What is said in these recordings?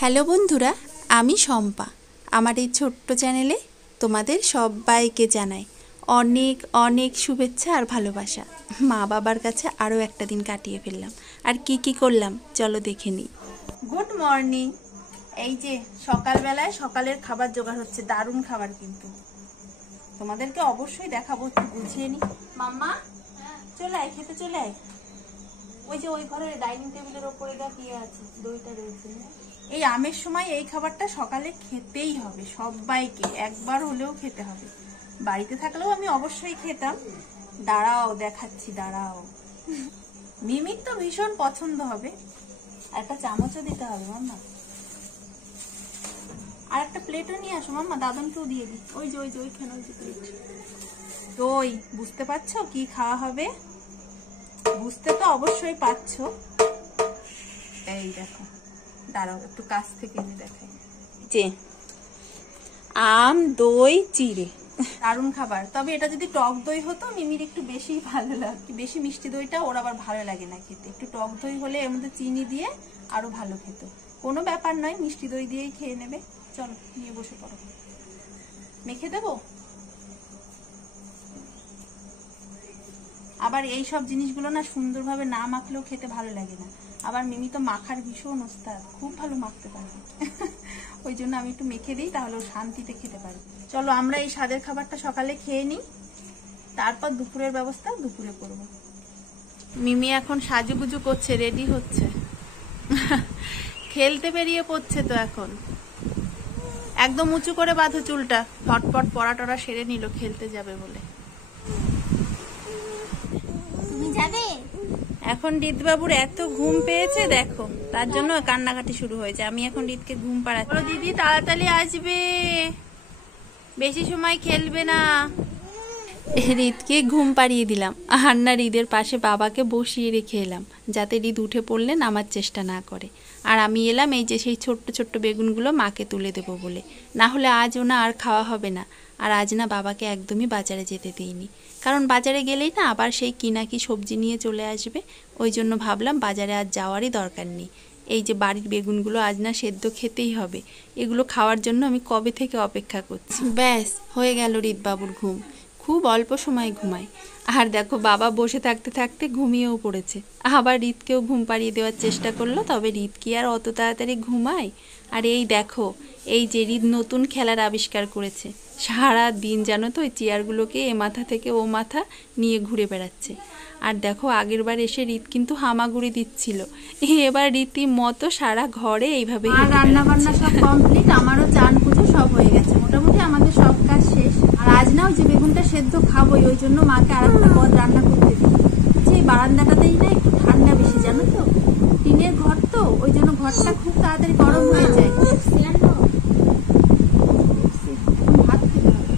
Hello বন্ধুরা, আমি শম্পা। আমার এই ছোট্ট চ্যানেলে তোমাদের সবাইকে জানাই অনেক অনেক শুভেচ্ছা আর ভালোবাসা। মা বাবার কাছে আরও একটা দিন কাটিয়ে ফেললাম, আর কি কি করলাম চলো দেখে নিই। Good morning. এই যে সকালবেলায় সকালের খাবার জোগাড় হচ্ছে, দারুণ খাবার কিন্তু তোমাদেরকে অবশ্যই দেখাবো, একটু বুঝিয়ে নি। মাম্মা চলে আয়, খেতে চলে আয়। ওই যে ওই ঘরের ডাইনিং টেবিলের ওপরে দিয়ে আছে, দইটা রয়েছে। এই আমের সময় এই খাবারটা সকালে খেতেই হবে, সবাইকে একবার হলেও খেতে হবে। বাড়িতে থাকলেও আমি অবশ্যই খেতাম। দাঁড়াও দেখাচ্ছি, দাঁড়াও। মিমির তো ভীষণ পছন্দ হবে। একটা চামচও দিতে হবে মাম্মা, আর একটা প্লেটও নিয়ে আসো মাম্মা, দাদনকেও দিয়ে দিই। ওই যে ওইখানে ওই যে প্লেট। দই, বুঝতে পারছো কি খাওয়া হবে? বুঝতে তো অবশ্যই পারছো। এই দেখো, দাঁড়াও একটু কাছ থেকে দেখাই। যে আম, দই, চিড়ে, দারুণ খাবার। তবে এটা যদি টক দই হতো মিমির একটু বেশি ভালো লাগতো। বেশি মিষ্টি দইটা ওর আবার ভালো লাগে না খেতে। একটু টক দই হলে এর মধ্যে চিনি দিয়ে আরো ভালো খেত। কোনো ব্যাপার নয়, মিষ্টি দই দিয়েই খেয়ে নেবে। চলো নিয়ে বসে পড়ো, মেখে দেবো। আবার এই সব জিনিসগুলো না সুন্দরভাবে না মাখলেও খেতে ভালো লাগে না। আবার মিমি তো মাখার ভীষণ ওস্তাদ, খুব ভালো মাখতে পারবে। ওই জন্য আমি একটু মেখে দিই, তাহলে ও শান্তিতে খেতে পারে। চলো আমরা এই স্বাদের খাবারটা সকালে খেয়ে নিই, তারপর দুপুরের ব্যবস্থা দুপুরে করব। মিমি এখন সাজুগুজু করছে, রেডি হচ্ছে। খেলতে বেরিয়ে পড়ছে তো এখন। একদম উঁচু করে বাঁধো চুলটা, ফটফট পড়া টরা সেরে নিল, খেলতে যাবে বলে। এখন রিতবাবুর এত ঘুম পেয়েছে দেখো, তার জন্য কান্নাকাটি শুরু হয়েছে। আমি এখন রিতকে ঘুম পাড়াচ্ছি। দিদি তাড়াতাড়ি আসবে, বেশি সময় খেলবে না। রিতকে ঘুম পাড়িয়ে দিলাম, আর না রিদের পাশে বাবাকে বসিয়ে রেখে এলাম, যাতে রিদ উঠে পড়লে নামার চেষ্টা না করে। আর আমি এলাম এই যে সেই ছোট্ট ছোট্ট বেগুনগুলো মাকে তুলে দেবো বলে, না হলে আজ ওনা আর খাওয়া হবে না। আর আজ না বাবাকে একদমই বাজারে যেতে দিইনি, কারণ বাজারে গেলেই না আবার সেই কিনাকি সবজি নিয়ে চলে আসবে। ওই জন্য ভাবলাম বাজারে আজ যাওয়ারই দরকার নেই। এই যে বাড়ির বেগুনগুলো আজ না সেদ্ধ খেতেই হবে, এগুলো খাওয়ার জন্য আমি কবে থেকে অপেক্ষা করছি। ব্যাস হয়ে গেল রিতবাবুর ঘুম। খুব অল্প সময় ঘুমায়। আর দেখো বাবা বসে থাকতে থাকতে ঘুমিয়েও পড়েছে। আবার রিতকেও ঘুম পাড়িয়ে দেওয়ার চেষ্টা করলো, তবে রিত কি আর অত তাড়াতাড়ি ঘুমায়? আর এই দেখো, এই যে রিত নতুন খেলার আবিষ্কার করেছে। সারা দিন জানো তো ওই চেয়ারগুলোকে এ মাথা থেকে ও মাথা নিয়ে ঘুরে বেড়াচ্ছে। আর দেখো আগের বার এসে রিত কিন্তু হামাগুড়ি দিচ্ছিল, এবার রীতিমতো সারা ঘরে এইভাবে। রান্না বান্না সব কমপ্লিট, আমারও চান পুজো সব হয়ে গেছে, মোটামুটি আমাদের সব কাজ শেষ। আর আজ না ওই যে বেগুনটা সেদ্ধ খাবোই, ওই জন্য মাকে আর একটা পদ রান্না করতে দিই। এই বারান্দাটাতেই না একটু ঠান্ডা বেশি জানো তো, টিনের ঘর তো, ওই জন্য ঘরটা খুব তাড়াতাড়ি গরম হয়ে যায়। ভাত খেতে হবে,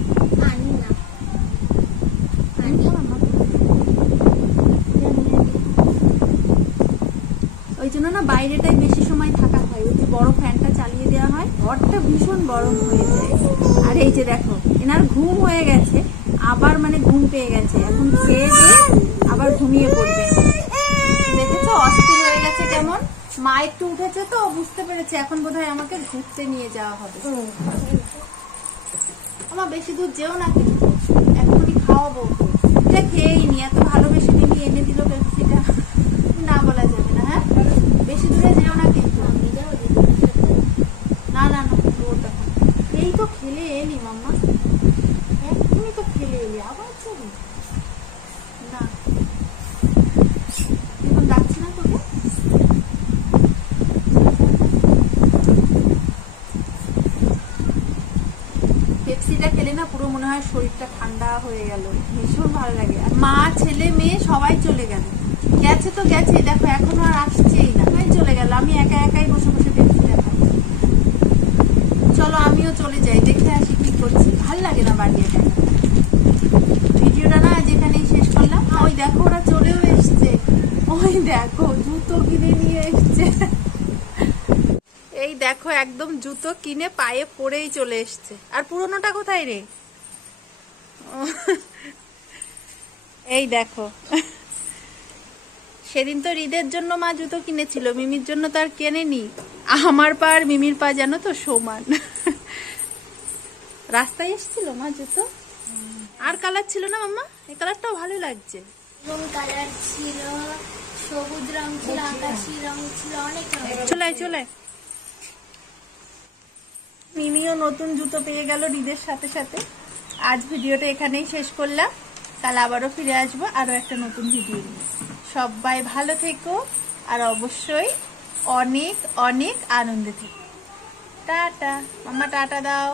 ওই জন্য না বাইরেটাই বেশি সময় থাকা হয়। ওই যে বড় ফ্যানটা চালিয়ে দেওয়া হয়, ঘরটা ভীষণ গরম হয়ে যায়। আর এই যে দেখো এনার ঘুম হয়ে গেছে, আবার মানে ঘুম পেয়ে গেছে, এখন খেয়ে দিয়ে আবার ঘুমিয়ে পড়বে। দেখেছো অস্থির হয়ে গেছে কেমন। মা একটু উঠেছে তো বুঝতে পেরেছে, এখন বোধহয় আমাকে ঘুরতে নিয়ে যাওয়া হবে। আমার বেশি দূর যেও না কিন্তু, এখনই খাওয়াবো। এটা খেয়েই নি, এত ভালোবেসে নিবি এনে দিল পেপসিটা, না বলা যাবে না। হ্যাঁ বেশি দূরে যেও না কিন্তু। না না না, এই তো খেলে এলি মাম্মা, এখনই তো খেলে এলি, আবার চলি না। এখন ডাকছি না তোকে। পেপসিটা খেলে না পুরো মনে হয় শরীরটা ঠান্ডা হয়ে গেল, ভীষণ ভালো লাগে। আর মা ছেলে মেয়ে সবাই চলে গেল, গেছে তো গেছে, দেখো এখনো আর আসছেই না, চলে গেল। আমি একা একাই বসে বসে পেপসিটা খাচ্ছি। চলো আমিও চলে যাই, দেখে আসি কি করছি। ভাল লাগে না বাড়ি একা। ভিডিওটা না যেখানেই শেষ করলাম। ওই দেখো ওরা চলেও এসছে, ওই দেখো জুতো কিনে নিয়ে এসছে। এই দেখো একদম জুতো কিনে পায়ে পরেই চলে এসছে। আর পুরোনোটা কোথায় রে? এই দেখো সেদিন তো ঈদের জন্য মা জুতো কিনেছিল, মিমির জন্য তো আর কেনেনি। আমার পা আর মিমির পা জানো তো সমান। রাস্তায় এসেছিল মা জুতো। আর কালার ছিল না মাম্মা? এই কালারটাও ভালো লাগছে। কালার ছিল, সবুজ রং ছিল, আকাশি রং ছিল, অনেক রং। চলে মিমিও নতুন জুতো পেয়ে গেল ঈদের সাথে সাথে। আজ ভিডিওটা এখানেই শেষ করলাম, কাল আবারও ফিরে আসবো আরো একটা নতুন ভিডিও নিয়ে। সবাই ভালো থেকো আর অবশ্যই অনেক অনেক আনন্দে থেকো। টাটা মাম্মা, টাটা দাও।